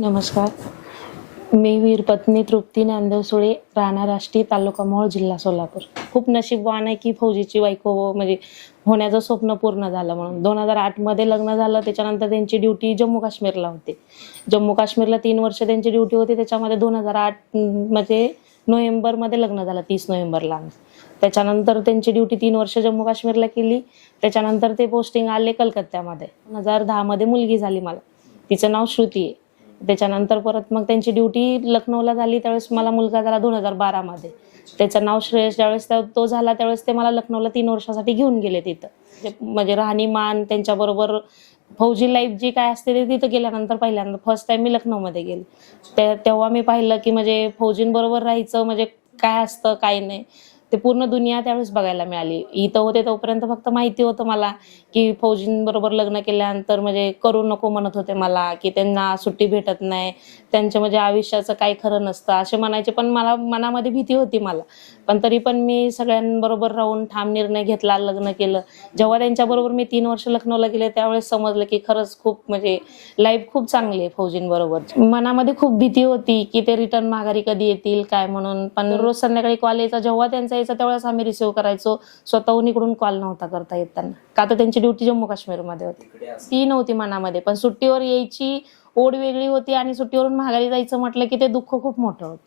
नमस्कार. मी वीरपत्नी तृप्ती नांदेव सुळे राहणार राष्ट्रीय तालुका मोहोळ जिल्हा सोलापूर. खूप नशीबवान आहे की फौजीची बायको हो, म्हणजे होण्याचं स्वप्न पूर्ण झालं म्हणून. दोन हजार आठमध्ये लग्न झालं त्याच्यानंतर त्यांची ड्युटी जम्मू काश्मीरला होती. जम्मू काश्मीरला तीन वर्ष त्यांची ड्युटी होती त्याच्यामध्ये दोन हजार आठमध्ये नोव्हेंबरमध्ये लग्न झालं तीस नोव्हेंबरला त्याच्यानंतर त्यांची ड्युटी तीन वर्ष जम्मू काश्मीरला केली. त्याच्यानंतर ते पोस्टिंग आले कलकत्त्यामध्ये. दोन हजार दहामध्ये मुलगी झाली मला. तिचं नाव श्रुती आहे. त्याच्यानंतर परत मग त्यांची ड्युटी लखनौला झाली त्यावेळेस मला मुलगा झाला दोन हजार बारामध्ये त्याचं नाव श्रेयस ज्यावेळेस त्या- तो झाला त्यावेळेस ते मला लखनौला तीन वर्षासाठी घेऊन गेले तिथं. म्हणजे- राहणीमान त्यांच्याबरोबर फौजी लाईफ जी काय असते ते तिथं गेल्यानंतर पहिल्यांदा. फर्स्ट टाइम मी लखनौमध्ये गेले. ते तेव्हा मी पाहिलं की म्हणजे फौजींबरोबर राहायचं म्हणजे काय असतं काय नाही. ते पूर्ण दुनिया त्यावेळेस बघायला मिळाली. इथं होते तोपर्यंत फक्त माहिती होतं मला की फौजींबरोबर लग्न केल्यानंतर म्हणजे करू नको म्हणत होते मला की त्यांना सुट्टी भेटत नाही त्यांच्या म्हणजे आयुष्याचं काही खरं नसतं असे म्हणायचे. पण मला मनामध्ये भीती होती मला. पण तरी पण मी सगळ्यांबरोबर राहून ठाम निर्णय घेतला लग्न केलं. जेव्हा त्यांच्याबरोबर मी तीन वर्ष लखनौला गेले त्यावेळेस समजलं की खरंच खूप म्हणजे लाईफ खूप चांगली आहे फौजींबरोबर. मनामध्ये खूप भीती होती की ते रिटर्न माघारी कधी येतील काय म्हणून. पण रोज संध्याकाळी कॉल यायचा. जेव्हा त्यांचा यायचा त्यावेळेस आम्ही रिसिव्ह करायचो. स्वतःहून इकडून कॉल नव्हता करता येत त्यांना. का तर त्यांची ड्युटी जम्मू काश्मीरमध्ये होती. ती नव्हती मनामध्ये. पण सुट्टीवर यायची ओढ वेगळी होती आणि सुट्टीवरून माघारी जायचं म्हटलं की ते दुःख खूप मोठं होतं.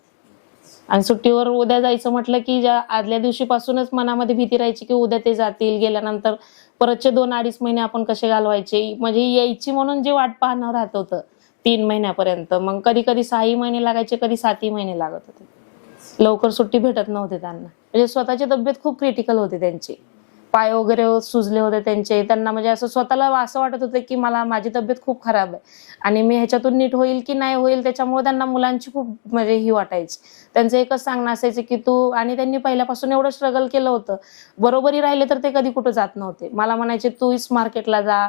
आणि सुट्टीवर उद्या जायचं म्हटलं की ज्या आदल्या दिवशीपासूनच मनामध्ये भीती राहायची की उद्या ते जातील. गेल्यानंतर परतचे दोन अडीच महिने आपण कसे घालवायचे? म्हणजे यायची म्हणून जे वाट पाहणं राहत होतं तीन महिन्यापर्यंत. मग कधी कधी सहाही महिने लागायचे कधी सातही महिने लागत होते. लवकर सुट्टी भेटत नव्हती त्यांना. म्हणजे स्वतःची तब्येत खूप क्रिटिकल होती त्यांची. पाय वगैरे सुजले होते त्यांचे. त्यांना म्हणजे असं स्वतःला असं वाटत होतं की मला माझी तब्येत खूप खराब आहे. आणि मी ह्याच्यातून नीट होईल की नाही होईल त्याच्यामुळे त्यांना मुलांची खूप म्हणजे ही वाटायची. त्यांचं एकच सांगणं असायचं की तू आणि त्यांनी पहिल्यापासून एवढं स्ट्रगल केलं होतं. बरोबरी राहिले तर ते कधी कुठं जात नव्हते. मला म्हणायचे तूच मार्केटला जा.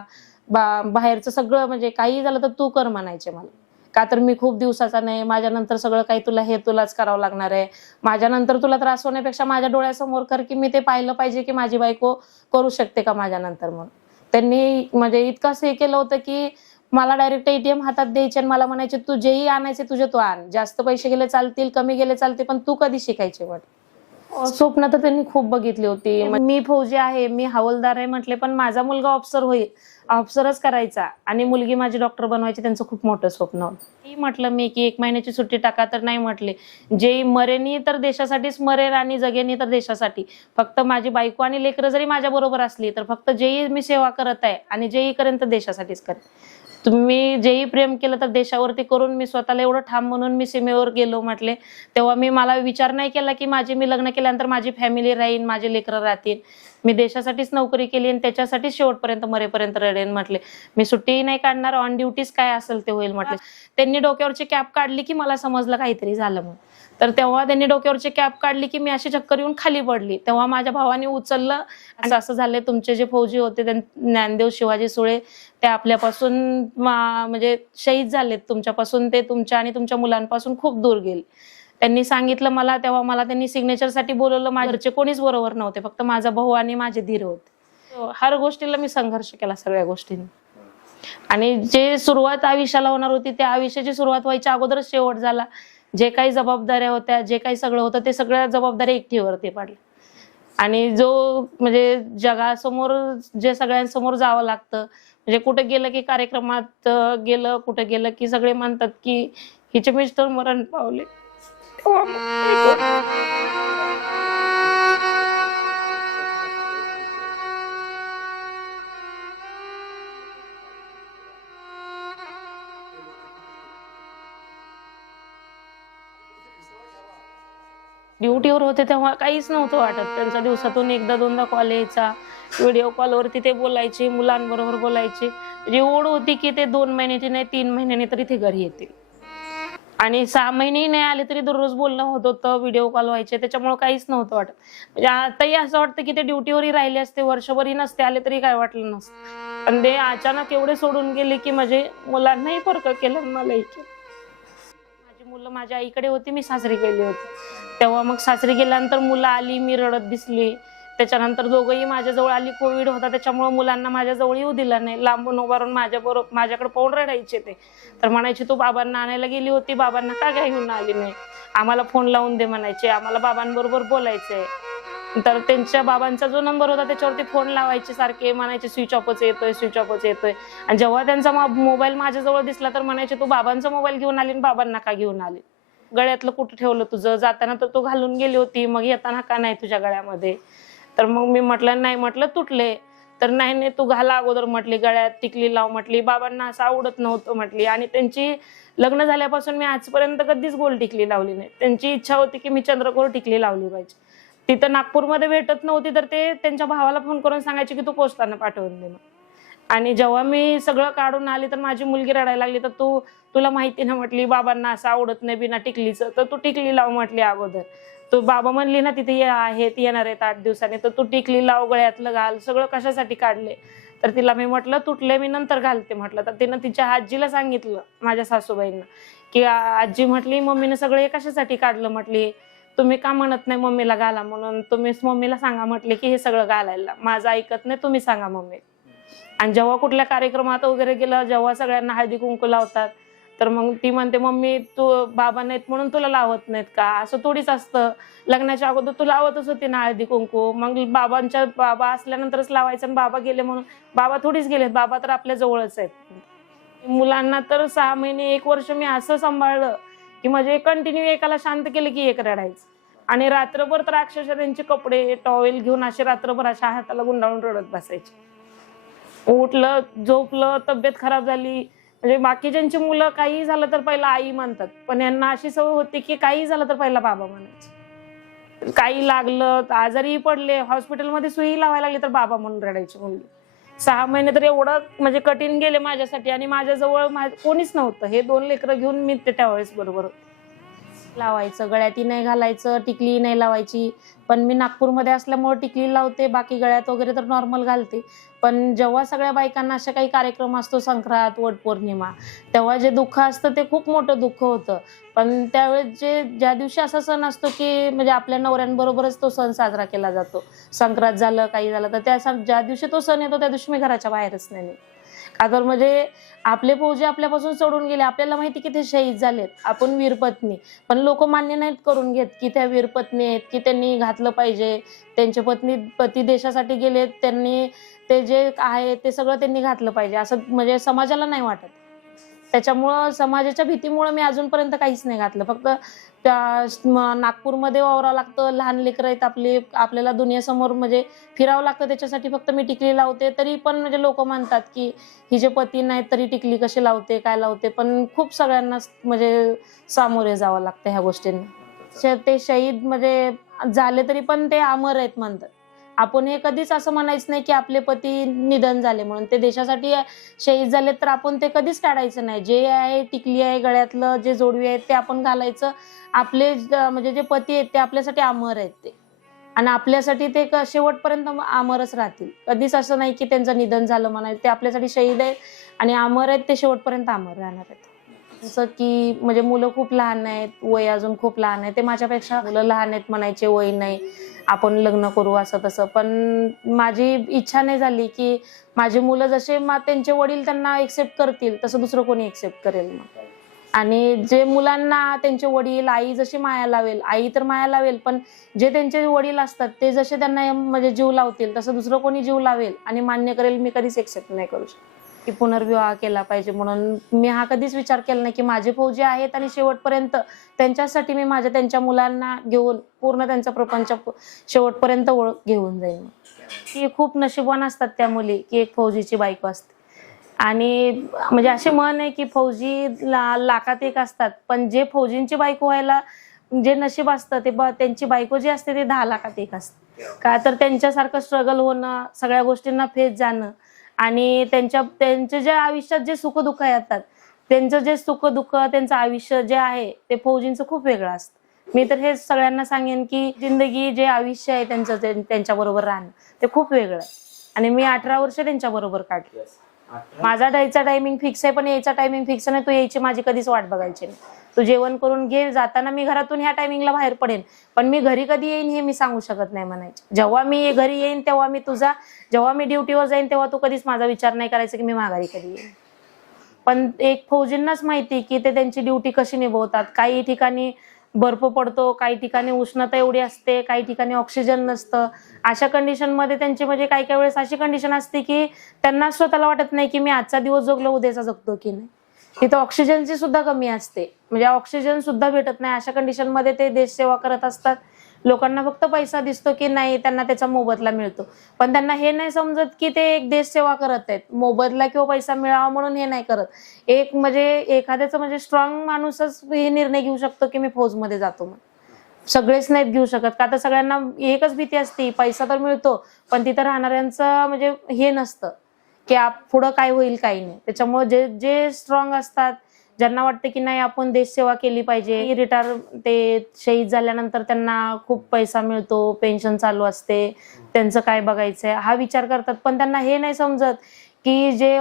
बा बाहेरचं सगळं म्हणजे काही झालं तर तू कर म्हणायचे मला. का तर मी खूप दिवसाचा नाही माझ्यानंतर सगळं काही तुला हे तुलाच करावं लागणार आहे. माझ्यानंतर तुला त्रास होण्यापेक्षा माझ्या डोळ्यासमोर कर की मी ते पाहिलं पाहिजे की माझी बायको करू शकते का माझ्यानंतर म्हणून. त्यांनी म्हणजे इतकंच हे केलं होतं की मला डायरेक्ट एटीएम हातात द्यायचे आणि मला म्हणायचे तू जेही आणायचे तुझे तू आण. जास्त पैसे गेले चालतील कमी गेले चालते पण तू कधी शिकायचे म्हण. स्वप्न तर त्यांनी खूप बघितली होती. मी फौजी आहे मी हवालदार आहे म्हटले पण माझा मुलगा ऑफिसर होईल. ऑफिसरच करायचा आणि मुलगी माझी डॉक्टर बनवायची त्यांचं खूप मोठं स्वप्न. होतं ती म्हटलं मी की एक महिन्याची सुट्टी टाका तर नाही म्हटले. जे मरेनी तर देशासाठीच मरेन आणि जगेनी तर देशासाठी. फक्त माझी बायको आणि लेकरं जरी माझ्या बरोबर असली तर फक्त जेही मी सेवा करत आहे आणि जेही करेन तर देशासाठीच करेन. तुम्ही जेही प्रेम केलं तर देशावरती करून मी स्वतःला एवढं ठाम म्हणून मी सीमेवर गेलो म्हटले. तेव्हा मी मला विचार नाही केला की माझे मी लग्न केल्यानंतर माझी फॅमिली राहील माझे लेकरं राहतील. मी देशासाठीच नोकरी केली आणि त्याच्यासाठीच शेवटपर्यंत मरेपर्यंत रडेन म्हटले. मी सुट्टीही नाही काढणार ऑन ड्युटीज काय असेल ते होईल म्हटले. त्यांनी डोक्यावरची कॅप काढली की मला समजलं काहीतरी झालं म्हणून. तर तेव्हा त्यांनी डोक्यावरची कॅप काढली की मी अशी चक्कर येऊन खाली पडली. तेव्हा माझ्या भावाने उचललं आणि असं झालं तुमचे जे फौजी होते ज्ञानदेव शिवाजी सुळे ते आपल्यापासून म्हणजे शहीद झालेत तुमच्यापासून ते तुमच्या आणि तुमच्या मुलांपासून खूप दूर गेले. त्यांनी सांगितलं मला तेव्हा मला त्यांनी सिग्नेचरसाठी बोलवलं. माझ्याचे कोणीच बरोबर नव्हते फक्त माझा भाऊ आणि माझे धीर होते. हर गोष्टीला मी संघर्ष केला सगळ्या गोष्टींनी. आणि जे सुरुवात आयुष्याला होणार होती त्या आयुष्याची सुरुवात व्हायच्या अगोदरच शेवट झाला. जे काही जबाबदाऱ्या होत्या जे काही सगळं होतं ते सगळ्या जबाबदाऱ्या एकटीवरती पडल्या. आणि जो म्हणजे जगासमोर जे सगळ्यांसमोर जावं लागतं म्हणजे कुठे गेलं की कार्यक्रमात गेलं कुठे गेलं की सगळे म्हणतात की हिचे मिस्टर मरण पावले. Oh, ड्युटीवर होते तेव्हा काहीच नव्हतं वाटत. त्यांचा दिवसातून एकदा दोनदा कॉल यायचा. व्हिडिओ कॉलवरती ते बोलायचे मुलांबरोबर बोलायचे. म्हणजे ओढ होती की ते दोन महिन्याची नाही तीन महिन्याने तरी ते घरी येतील. आणि सहा महिनेही नाही आले तरी दररोज बोलणं होत होतं व्हिडिओ कॉल व्हायचे त्याच्यामुळे काहीच नव्हतं वाटत. म्हणजे आताही असं वाटतं की ते ड्युटीवरही राहिले असते वर्षभरही नसते आले तरी काय वाटलं नसतं. पण ते अचानक एवढे सोडून गेले की म्हणजे मुलांनाही फरक केलं मलाही केलं. माझी मुलं माझ्या आईकडे होती मी सासरी गेली होती. तेव्हा मग सासरी गेल्यानंतर मुलं आली मी रडत दिसली. त्याच्यानंतर दोघंही माझ्याजवळ आली कोविड होता त्याच्यामुळे मुलांना माझ्याजवळ येऊ दिला नाही. लांबून उभारून माझ्या बरोबर माझ्याकडे पाहून रडायचे ते. तर म्हणायचे तू बाबांना आणायला गेली होती बाबांना का काय घेऊन आली नाही? आम्हाला फोन लावून दे म्हणायचे. आम्हाला बाबांबरोबर बोलायचंय. तर त्यांच्या बाबांचा जो नंबर होता त्याच्यावरती फोन लावायचे सारखे. म्हणायचे स्विच ऑफच येतोय स्विच ऑफच येतोय. आणि जेव्हा त्यांचा मोबाईल माझ्याजवळ दिसला तर म्हणायचे तू बाबांचा मोबाईल घेऊन आली आणि बाबांना का घेऊन आली? गळ्यातलं कुठं ठेवलं तुझं? जाताना तर तू घालून गेली होती मग येताना का नाही तुझ्या गळ्यामध्ये? तर मग मी म्हटलं नाही म्हटलं तुटले. तर नाही नाही तू घाला अगोदर म्हटली गळ्यात टिकली लाव म्हटली बाबांना असं आवडत नव्हतं म्हटली. आणि त्यांची लग्न झाल्यापासून मी आजपर्यंत कधीच गोल टिकली लावली नाही. त्यांची इच्छा होती की मी चंद्रकोर टिकली लावली पाहिजे. तिथं नागपूरमध्ये भेटत नव्हती तर ते त्यांच्या भावाला फोन करून सांगायचे की तू पोचताना पाठवून दे आणि जेव्हा मी सगळं काढून आली तर माझी मुलगी रडायला लागली तर तू तुला माहिती ना म्हटली बाबांना असं आवडत नाही बिना टिकलीचं तर तू टिकली लाव म्हटली अगोदर. तो बाबा म्हणली ना तिथे ये आहेत येणार आहेत आठ दिवसांनी. तर तू टिकली लाव गळ्यातलं घाल सगळं कशासाठी काढले? तर तिला मी म्हटलं तुटले मी नंतर घालते म्हटलं. तर तिनं तिच्या आजीला सांगितलं माझ्या सासूबाईंना की आजी म्हटली मम्मीनं सगळं हे कशासाठी काढलं? म्हटली तुम्ही का म्हणत नाही मम्मीला घाला म्हणून? तुम्हीच मम्मीला सांगा म्हटले की हे सगळं घालायला. माझं ऐकत नाही तुम्ही सांगा मम्मी. आणि जेव्हा कुठल्या कार्यक्रमात वगैरे गेलं जेव्हा सगळ्यांना हळदी कुंकू लावतात तर मग ती म्हणते मम्मी तू बाबा नाहीत म्हणून तुला लावत नाहीत का? असं थोडीच असतं. लग्नाच्या अगोदर तू लावतच होती ना हळदी कुंकू. मग बाबांच्या बाबा असल्यानंतरच लावायचं आणि बाबा गेले म्हणून बाबा थोडीच गेलेत. बाबा तर आपल्या जवळच आहेत. मुलांना तर सहा महिने एक वर्ष मी असं सांभाळलं की म्हणजे कंटिन्यू एकाला शांत केलं की एक रडायचं. आणि रात्रभर तर अक्षरशः त्यांचे कपडे टॉवेल घेऊन असे रात्रभर अशा हाताला गुंडाळून रडत बसायचे. उठलं झोपलं तब्येत खराब झाली. म्हणजे बाकीच्यांची मुलं काही झालं तर पहिला आई म्हणतात. पण यांना अशी सवय होती की काही झालं तर पहिला बाबा म्हणायचे. काही लागलं आजारी पडले हॉस्पिटलमध्ये सुई लावायला लागली तर बाबा म्हणून रडायची मुलगी सहा महिने तर एवढं म्हणजे कठीण गेले माझ्यासाठी आणि माझ्याजवळ मा- कोणीच नव्हतं. हे दोन लेकरं घेऊन मी ते त्यावेळेस बरोबर होते. लावायचं गळ्याती नाही घालायचं टिकली नाही लावायची. पण मी नागपूरमध्ये असल्यामुळे टिकली लावते बाकी गळ्यात वगैरे तर नॉर्मल घालते. पण जेव्हा सगळ्या बायकांना अशा काही कार्यक्रम असतो संक्रांत वटपौर्णिमा तेव्हा जे दुःख असतं ते खूप मोठं दुःख होतं. पण त्यावेळेस जे ज्या दिवशी असा सण असतो की म्हणजे आपल्या नवऱ्यांबरोबरच तो सण साजरा केला जातो. संक्रांत झालं काही झालं तर त्या ज्या दिवशी तो सण येतो त्या दिवशी मी घराच्या बाहेरच नाही का तर म्हणजे आपले फौजी आपल्यापासून सोडून गेले आपल्याला माहिती की ते शहीद झालेत. आपण वीरपत्नी पण लोक मान्य नाहीत करून घेत की त्या वीरपत्नी आहेत की त्यांनी घातलं पाहिजे. त्यांचे पत्नी पती देशासाठी गेलेत त्यांनी ते जे आहे ते सगळं त्यांनी घातलं पाहिजे. असं म्हणजे समाजाला नाही वाटत. त्याच्यामुळं समाजाच्या भीतीमुळे मी अजूनपर्यंत काहीच नाही घातलं. फक्त त्या नागपूरमध्ये वावरावं लागतं लहान लेकरं आहेत आपली आपल्याला दुनियासमोर म्हणजे फिरावं लागतं त्याच्यासाठी फक्त मी टिकली लावते तरी पण म्हणजे लोक म्हणतात की ही जे पती नाहीत तरी टिकली कशी लावते काय लावते पण खूप सगळ्यांना म्हणजे सामोरे जावं लागतं ह्या गोष्टींना. श- ते शहीद म्हणजे झाले तरी पण ते अमर आहेत म्हणतात. आपण हे कधीच असं म्हणायचं नाही की आपले पती निधन झाले म्हणून. ते देशासाठी शहीद झाले तर आपण ते कधीच टाळायचं नाही. जे आहे टिकली आहे गळ्यातलं जे जोडवी आहेत ते आपण घालायचं. आपले म्हणजे जे पती आहेत ते आपल्यासाठी अमर आहेत ते. आणि आपल्यासाठी ते क- शेवटपर्यंत अमरच राहतील. कधीच असं नाही की त्यांचं निधन झालं म्हणायचं. ते आपल्यासाठी शहीद आहेत आणि अमर आहेत ते शेवटपर्यंत अमर राहणार आहेत. जसं की म्हणजे मुलं खूप लहान आहेत वय अजून खूप लहान आहे ते माझ्यापेक्षा मुलं लहान आहेत म्हणायचे वय नाही आपण लग्न करू असं तसं. पण माझी इच्छा नाही झाली की माझी मुलं जसे मा त्यांचे वडील त्यांना एक्सेप्ट करतील तसं दुसरं कोणी एक्सेप्ट करेल मग. आणि जे मुलांना त्यांचे वडील आई जशी माया लावेल आई तर माया लावेल पण जे त्यांचे वडील असतात ते जसे त्यांना म्हणजे जीव लावतील तसं दुसरं कोणी जीव लावेल आणि मान्य करेल मी कधीच एक्सेप्ट नाही करू शकत. की पुनर्विवाह केला पाहिजे म्हणून मी हा कधीच विचार केला नाही की माझे फौजी आहेत आणि शेवटपर्यंत त्यांच्यासाठी मी माझ्या त्यांच्या मुलांना घेऊन पूर्ण त्यांचा प्रपंच शेवटपर्यंत ओळख घेऊन जाईन. की खूप नशिबवान असतात त्या मुली की एक फौजीची बायको असते. आणि म्हणजे असे मन आहे की फौजी ला लाखात एक असतात पण जे फौजींची बायको व्हायला जे नशीब असतं ते त्यांची बायको जी असते ते दहा लाखात एक असते. का तर त्यांच्यासारखं स्ट्रगल होणं सगळ्या गोष्टींना फेस जाणं आणि त्यांच्या त्यांच्या ज्या आयुष्यात जे सुखदुःख येतात त्यांचं जे सुख दुःख त्यांचं आयुष्य जे आहे ते फौजींचं खूप वेगळं असतं. मी तर हे सगळ्यांना सांगेन की जिंदगी जे आयुष्य आहे त्यांचं त्यांच्या बरोबर राहणं ते खूप वेगळं आहे. आणि मी अठरा वर्ष त्यांच्या बरोबर काढली माझा जायचा टायमिंग फिक्स आहे पण यायचा टायमिंग फिक्स नाही. तू यायची माझी कधीच वाट बघायची नाही. तू जेवण करून घे जाताना मी घरातून ह्या टायमिंगला बाहेर पडेन. पण मी घरी कधी येईन हे मी सांगू शकत नाही म्हणायचे. जेव्हा मी घरी येईन तेव्हा मी तुझा जेव्हा मी ड्युटीवर जाईन तेव्हा तू कधीच माझा विचार नाही करायचा की मी माघारी कधी येईन. पण एक फौजींनाच माहिती की ते त्यांची ड्युटी कशी निभवतात. काही ठिकाणी बर्फ पडतो काही ठिकाणी उष्णता एवढी असते काही ठिकाणी ऑक्सिजन नसतं. अशा कंडिशनमध्ये त्यांची म्हणजे काही काही वेळेस अशी कंडिशन असते की त्यांना स्वतःला वाटत नाही की मी आजचा दिवस जगलो उद्याचा जगतो की नाही. तिथं ऑक्सिजनची सुद्धा कमी असते. म्हणजे ऑक्सिजन सुद्धा भेटत नाही. अशा कंडिशनमध्ये ते देश सेवा करत असतात. लोकांना फक्त पैसा दिसतो की नाही त्यांना त्याचा मोबदला मिळतो. पण त्यांना हे नाही समजत की ते एक देश सेवा करत आहेत. मोबदला किंवा पैसा मिळावा म्हणून हे नाही करत. एक म्हणजे एखाद्याचं म्हणजे स्ट्रॉंग माणूसच हे निर्णय घेऊ शकतो की मी फौजमध्ये जातो म्हणून. सगळेच नाहीत घेऊ शकत. का तर सगळ्यांना एकच भीती असते पैसा तर मिळतो पण तिथं राहणाऱ्यांचं म्हणजे हे नसतं. की आप पुढं काय होईल काही नाही. त्याच्यामुळे जे जे स्ट्रॉंग असतात ज्यांना वाटतं की नाही आपण देश सेवा केली पाहिजे. रिटायर ते शहीद झाल्यानंतर त्यांना खूप पैसा मिळतो पेन्शन चालू असते. त्यांचं काय बघायचंय? हा विचार करतात. पण त्यांना हे नाही समजत की जे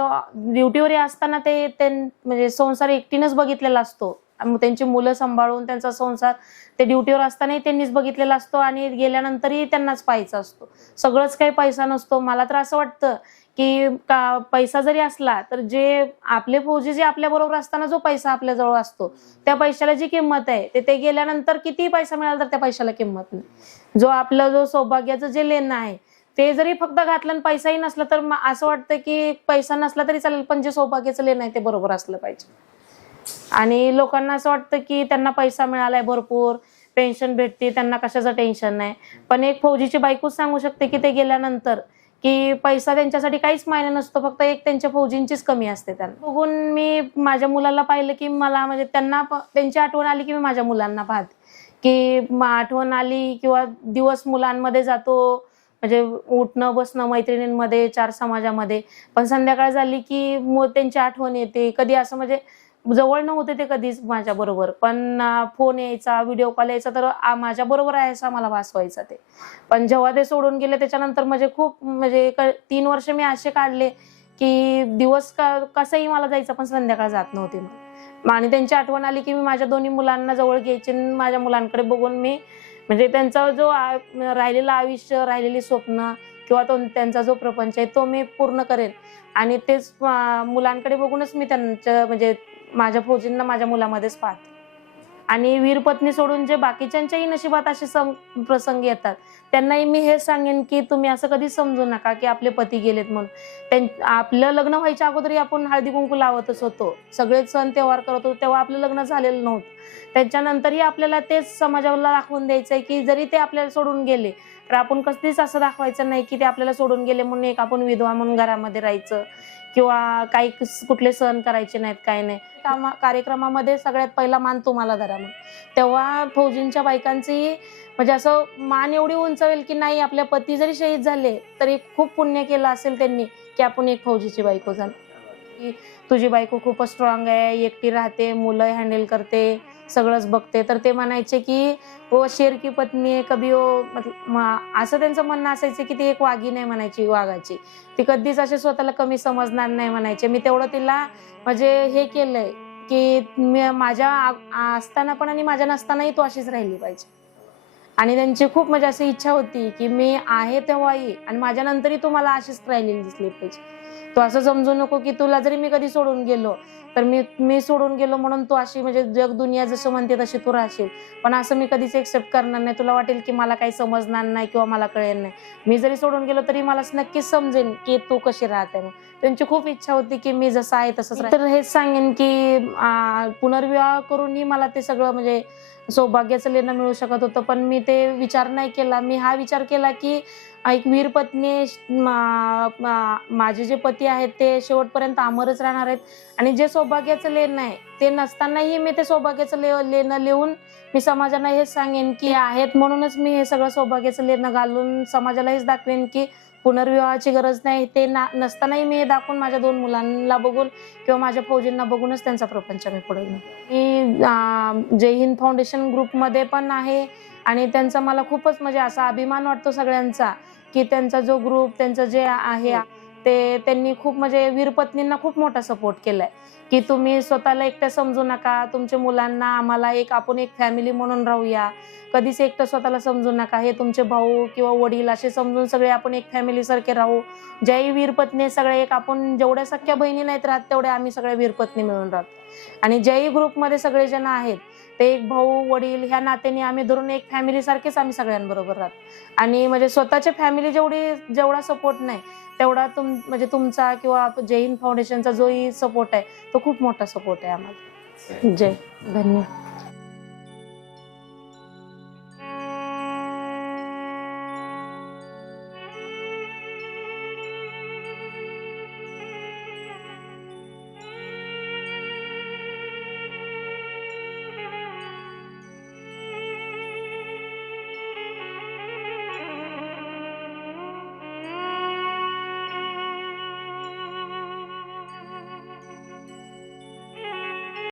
ड्युटीवर असताना ते म्हणजे संसार एकटीनच बघितलेला असतो. त्यांची मुलं सांभाळून त्यांचा संसार ते ड्युटीवर असतानाही त्यांनीच बघितलेला असतो आणि गेल्यानंतरही त्यांनाच पाहायचा असतो. सगळंच काही पैसा नसतो. मला तर असं वाटतं की का पैसा जरी असला तर जे आपले फौजी जे आपल्या बरोबर असताना जो पैसा आपल्या जवळ असतो त्या पैशाला जी किंमत आहे ते ते गेल्यानंतर किती पैसा मिळाला तर त्या पैशाला किंमत नाही. जो आपलं जो सौभाग्याचं जे लेणं आहे ते जरी फक्त घातलं आणि पैसाही नसला तर असं वाटतं की पैसा नसला तरी चालेल पण जे सौभाग्याचं लेणं आहे ते बरोबर असलं पाहिजे. आणि लोकांना असं वाटतं की त्यांना पैसा मिळालाय भरपूर पेन्शन भेटते त्यांना कशाचं टेन्शन नाही. पण एक फौजीची बायकोच सांगू शकते की ते गेल्यानंतर की पैसा त्यांच्यासाठी काहीच मायने नसतो फक्त एक त्यांच्या फौजींचीच कमी असते त्यांना बघून मी माझ्या मुलाला पाहिलं की मला म्हणजे त्यांना त्यांची आठवण आली की मी माझ्या मुलांना पाहते. की आठवण आली किंवा दिवस मुलांमध्ये जातो म्हणजे उठणं बसणं मैत्रिणींमध्ये चार समाजामध्ये. पण संध्याकाळ झाली की मग त्यांची आठवण येते. कधी असं म्हणजे जवळ नव्हते ते कधीच माझ्या बरोबर. पण फोन यायचा व्हिडिओ कॉल यायचा तर माझ्या बरोबर आहे असं मला भास व्हायचा ते. पण जेव्हा ते सोडून गेले त्याच्यानंतर म्हणजे खूप म्हणजे तीन वर्ष मी असे काढले की दिवस का कसंही मला जायचं पण संध्याकाळ जात नव्हती मग आणि त्यांची आठवण आली की मी माझ्या दोन्ही मुलांना जवळ घ्यायचे आणि माझ्या मुलांकडे बघून मी म्हणजे त्यांचा जो राहिलेलं आयुष्य राहिलेली स्वप्न किंवा तो त्यांचा जो प्रपंच आहे तो मी पूर्ण करेन. आणि तेच मुलांकडे बघूनच मी त्यांच्या म्हणजे माझ्या फौजींना माझ्या मुलामध्येच पाहते. आणि वीरपत्नी सोडून जे बाकीच्यांच्याही नशिबात असे प्रसंग येतात त्यांनाही मी हे सांगेन की तुम्ही असं कधी समजू नका की आपले पती गेलेत म्हणून. आपलं लग्न व्हायच्या अगोदरही आपण हळदी कुंकू लावतच होतो. सगळे सण त्योहार करत होतो तेव्हा आपलं लग्न झालेलं नव्हतं. त्याच्यानंतरही आपल्याला तेच समाजाला दाखवून द्यायचंय की जरी ते आपल्याला सोडून गेले तर आपण कधीच असं दाखवायचं नाही की ते आपल्याला सोडून गेले म्हणून एक आपण विधवा म्हणून घरामध्ये राहायचं. किंवा काही कुठले सण करायचे नाहीत काय नाही. कामा कार्यक्रमामध्ये सगळ्यात पहिला मान तुम्हाला धरा मग. तेव्हा फौजींच्या बायकांची म्हणजे असं मान एवढी उंचवेल की नाही आपल्या पती जरी शहीद झाले तरी खूप पुण्य केलं असेल त्यांनी की आपण एक फौजीची बायको झाली. की तुझी बायको खूपच स्ट्रॉंग आहे एकटी राहते मुलं हँडल करते. सगळंच बघते. तर ते म्हणायचे की ओ शेर की पत्नी आहे कभी ओ असं त्यांचं म्हणणं असायचं की ती एक वाघी नाही म्हणायची वाघाची. ती कधीच असे स्वतःला कमी समजणार नाही म्हणायचे. मी तेवढं तिला म्हणजे हे केलंय की माझ्या असताना पण आणि माझ्या नसतानाही तू अशीच राहिली पाहिजे. आणि त्यांची खूप म्हणजे अशी इच्छा होती की मी आहे तेव्हाही आणि माझ्या नंतरही तू मला अशीच राहिलेली दिसली पाहिजे. तू असं समजू नको की तुला जरी मी कधी सोडून गेलो तर मी मी सोडून गेलो म्हणून तू अशी म्हणजे जग दुनिया जसं म्हणते तशी तू राहशील. पण असं मी कधीच एक्सेप्ट करणार नाही. तुला वाटेल की मला काही समजणार नाही किंवा मला कळेल नाही. मी जरी सोडून गेलो तरी मला नक्कीच समजेल की तू कशी राहते त्यांची खूप इच्छा होती की मी जसं आहे तसंच तर हेच सांगेन की पुनर्विवाह करूनही मला ते सगळं म्हणजे सौभाग्याचं लेणं मिळू शकत होतं. पण मी ते विचार नाही केला. मी हा विचार केला की एक वीर पत्नी मा- मा- माझे जे पती आहेत ते शेवटपर्यंत अमरच राहणार आहेत. आणि जे सौभाग्याचं लेणं आहे ते नसतानाही मी ते सौभाग्याचं ले लेणं लिहून मी समाजाला हेच सांगेन की आहेत म्हणूनच मी हे सगळं सौभाग्याचं लेणं घालून समाजाला हेच दाखवेन की पुनर्विवाहाची गरज नाही. ते ना नसतानाही मी हे दाखवून माझ्या दोन मुलांना बघून किंवा माझ्या फौजींना बघूनच त्यांचा प्रपंच मी पुढे मी जय हिंद फाउंडेशन ग्रुपमध्ये पण आहे आणि त्यांचा मला खूपच म्हणजे असा अभिमान वाटतो सगळ्यांचा की त्यांचा जो ग्रुप त्यांचं जे आहे ते त्यांनी खूप म्हणजे वीरपत्नींना खूप मोठा सपोर्ट केलाय. की तुम्ही स्वतःला एकटं समजू नका तुमच्या मुलांना आम्हाला एक आपण एक फॅमिली म्हणून राहूया. कधीच एकटं स्वतःला समजू नका हे तुमचे भाऊ किंवा वडील असे समजून सगळे आपण एक फॅमिली सारखे राहू. ज्याही वीरपत्नी सगळे एक आपण जेवढ्या सख्या बहिणी नाहीत राहत तेवढ्या आम्ही सगळ्या वीरपत्नी मिळून राहतो. आणि ज्याही ग्रुपमध्ये सगळे जण आहेत ते एक भाऊ वडील ह्या नात्याने आम्ही धरून एक फॅमिली सारखेच आम्ही सगळ्यांबरोबर राहतो. आणि म्हणजे स्वतःच्या फॅमिली जेवढी जेवढा सपोर्ट नाही तेवढा तुम म्हणजे तुमचा किंवा हिंद फाउंडेशनचा जोही सपोर्ट आहे तो खूप मोठा सपोर्ट आहे आम्हाला. जय. धन्यवाद.